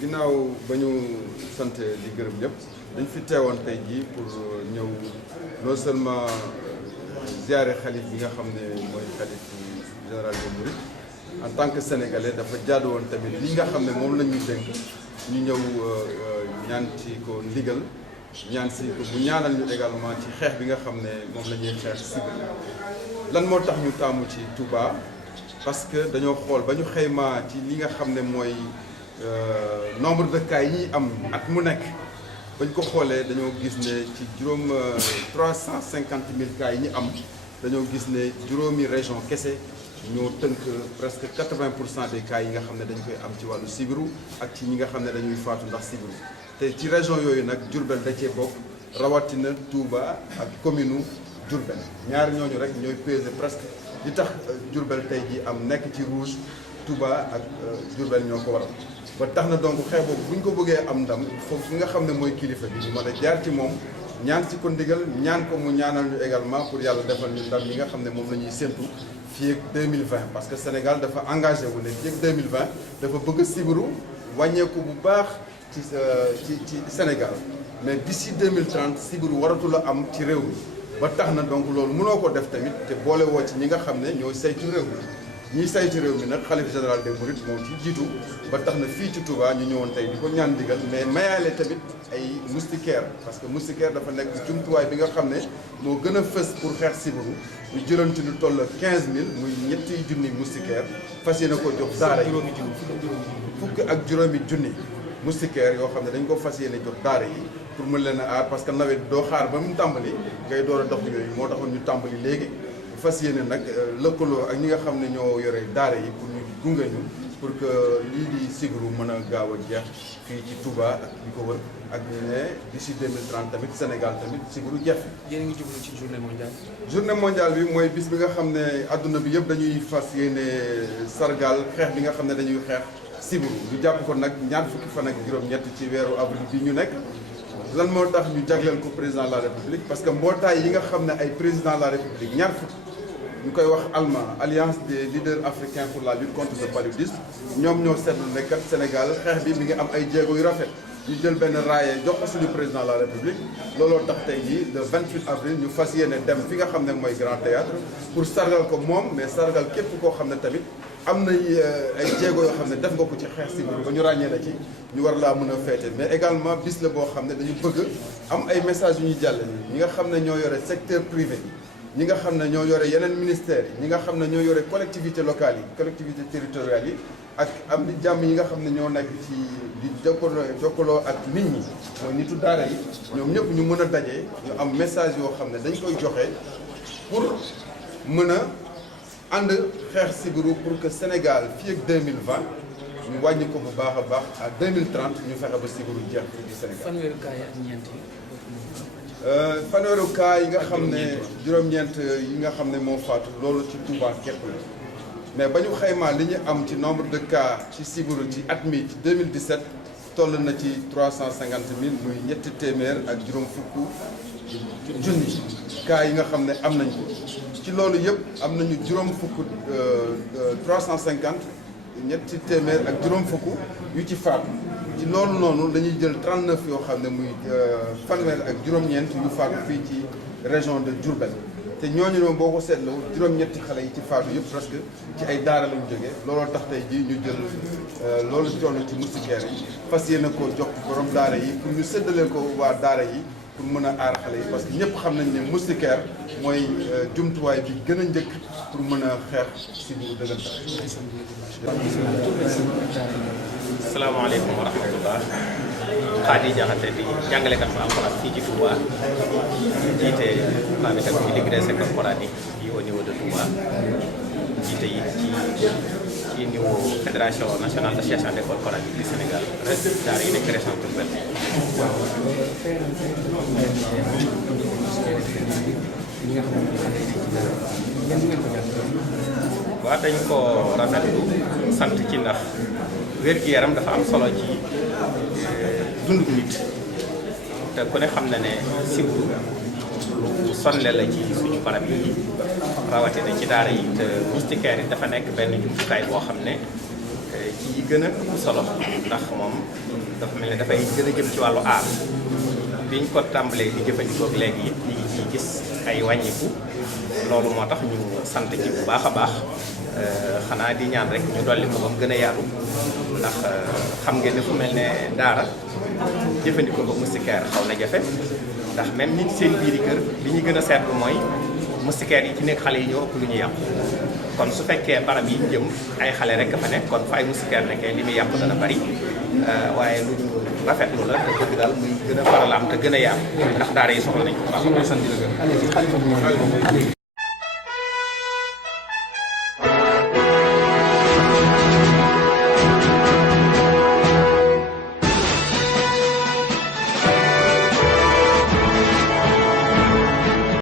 ginnaaw ba ñu sant di gërëm ñëpp dañ fi teewoon tey jii pour ñëw non seulement ziare xalif bi nga xam ne mooy xalif général des mourides en tant que sénégalais dafa jaadu woon tamit li nga xam ne moom la ñu dénk ñu ñëw ñaan ci ko ndigal ñaan si ko bu ñaanal ñu également ci xeex bi nga xam ne moom la ñuy xeex si lan moo tax ñu taamu ci Touba parce que dañoo xool ba ñu xaymaa ci li nga xam ne mooy nombre de cas yi ñuy am at mu nekk bañ ko xoolee dañoo gis ne ci 350 000 cas yi ñu am dañoo gis ne juróomi région kese ñoo tënk presque 80% des cas yi nga xam ne dañ koy am ci wàllu sibiru ak ci ñi nga xam ne dañuy faatu ndax sibiru te ci région yooyu nag Diourbel da cee bokk rawatina Touba ak commune Diourbel ñaari ñooñu rek ñooy peser presque li tax Diourbel tey ji am nekk ci rouge Touba ak Diourbel ñoo ko waral ba tax na donc xeex boobu bu ñu ko bëggee am ndam foofu fi nga xam ne mooy kilifa bi ñu mën a jaar ci moom ñaan ci ko ndigal ñaan ko mu ñaanal ñu également pour yàlla defal ñu ndam yi nga xam ne moom la ñuy séntu fii ak 2020 parce que Sénégal dafa engagé wu ne fii ak 2020 dafa bëgg sibiru wàññeeku bu baax ci Sénégal mais d'ici 2030 sibiru waratul a am ci réew mi ba tax na donc loolu mënoo ko def tamit te boole woo ci ñi nga xam ne ñooy saytu réew mi ñiy saytu réew mi nag xalif général des mourides moom ci jiitu ba tax na fii ci Touba ñu ñëwoon tey di ko ñaan ndigal mais mayaale tamit ay moustiquaire parce que moustiquaire dafa nekk jumtuwaay bi nga xam ne moo gën a fës pour xeex sibiru ñu jëloon ci lu toll 15000 muy ñetti junni moustiquaire fas yéene ko jox daara yi fukk ak juróomi junni moustiquaire yoo xam ne dañ ko fas yéene jox daara yi pour mën leen a aar parce que nawet doo xaar ba mu tàmbali ngay door a dox yooyu moo taxoon ñu tàmbali léegi fas yéene nag lëkkaloo ak ñi nga xam ne ñoo yore daara yi pour ñu gunge ñu pour que lii di sibiru mën a gaaw a jeex fii ci Touba ak li ko wër ak ñu ne d'ici 2030 tamit Sénégal tamit sibiru jeex fi. yéen a ngi jublu ci journée mondiale. journée mondiale bi mooy bis bi nga xam ne adduna bi yëpp dañuy fas yéene sargal xeex bi nga xam ne dañuy xeex sibiru ñu jàpp ko nag ñaar fukki fan ak juróom-ñett ci weeru avril bi ñu nekk. lan moo tax ñu jagleel ko président de la république parce que mbootaay yi nga xam ne ay président de la république ñaar fukk ñu koy wax ALMA alliance des leaders africains pour la lutte contre le paludisme ñoom ñoo seetlu ne kat Sénégal xeex bi mi ngi am ay jéego yu rafet ñu jël benn raaye jox ko suñu président de la république looloo tax tey jii le 28 avril ñu fas yéene dem fi nga xam ne mooy Grand Théâtre pour sargal ko moom mais sargal képp koo xam ne tamit am na ay jéego yoo xam ne def nga ko ci xeex sibiru ba ñu ràññee la ci ñu war laa mën a féete mais également bis la boo xam ne dañu bëgg am ay messages yu ñuy jàllale ñi nga xam ne ñoo yore secteur privé yi ñi nga xam ne ñoo yore yeneen ministères yi ñi nga xam ne ñoo yore collectivités locales yi collectivités territoriales yi ak am di jàmm yi nga xam ne ñoo nekk ci di jokkaloo ak nit ñi mooy nitu daara yi ñoom ñëpp ñu mën a daje ñu am message yoo xam ne dañ koy joxe pour mën a ànd xeex sibiru pour que Sénégal fii ak 2020 ñu wàññi ko bu baax a baax à 2030 ñu fexe ba sibiru jeex fii ci Sénégal. fanweeri cas yi ak ñeent yi. fanweeru cas yi nga xam ne juróom-ñeent yi nga xam ne moo faatu loolu ci Touba képp la mais ba ñu xaymaa li ñu am ci nombre de cas ci sibiru ci at mi ci 2017 toll na ci 350 000 muy ñetti téeméer ak juróom fukk junni cas yi nga xam ne am nañ ko ci loolu yëpp am nañu juróom fukk 350 ñetti téeméer ak juróom fukk yu ci faatu ci loolu noonu dañuy jël 39 yoo xam ne muy fanweer ak juróom-ñeent yu faatu fii ci région de Diourbel te ñooñu moom boo ko seetloo juróom-ñetti xale yi ci faatu yëpp presque ci ay daara lañu jógee looloo tax tey jii ñu jël loolu toll ci moustiquaire yi fas yéene koo jox borom daara yi pour ñu séddale ko waa daara yi pour mën a aar xale yi parce que ñëpp xam nañ ne moustiquaire mooy jumtuwaay bi gën a njëkk pour mën a xeex sibiru dëggantaan. asalaamaaleykum wa rahmatullah Khady Diakhaté di jàngalekat bu alxuraan fii ci Touba jiite planétat bi l'Église corporate yi au niveau de Touba jiite yi ci niveau fédération nationale d'association d'écoles coraniques du Sénégal daara yi nekk région Diourbel. waaw dañ ko rafetlu sant ci ndax wér-gu-yaram dafa am solo ci dundu nit te ku ne xam na ne sibiru lu sonle la ci suñu barab yi rawatina ci daara yi te moustiquaire yi dafa nekk benn jumtukaay boo xam ne ci gën a ëpp solo ndax moom dafa mel ne dafay gën a jëm ci wàllu aar biñ ko tàmbalee di jëfandikoo léegi it ñu ngi ciy gis ay wàññiku loolu moo tax ñu sant ci bu baax a baax xanaa di ñaan rek ñu dolli ko ba mu gën a yaatu ndax xam ngeen ne fu mel ne daara jëfandikoo ba moustiquaire xaw na jafe ndax même nit seen biiri kër li ñu gën a seetlu mooy moustiquaire yi ci nekk xale yi ñoo ëpp lu ñu yàqu kon su fekkee barab yi jëm ay xale rek fa nekk kon fa ay moustiquaire nekkee li muy yàqu dana bari waaye lu ñu rafetlu la te bëgg daal muy gën a faral am te gën a yaatu ndax daara yi soxla nañ ko baax.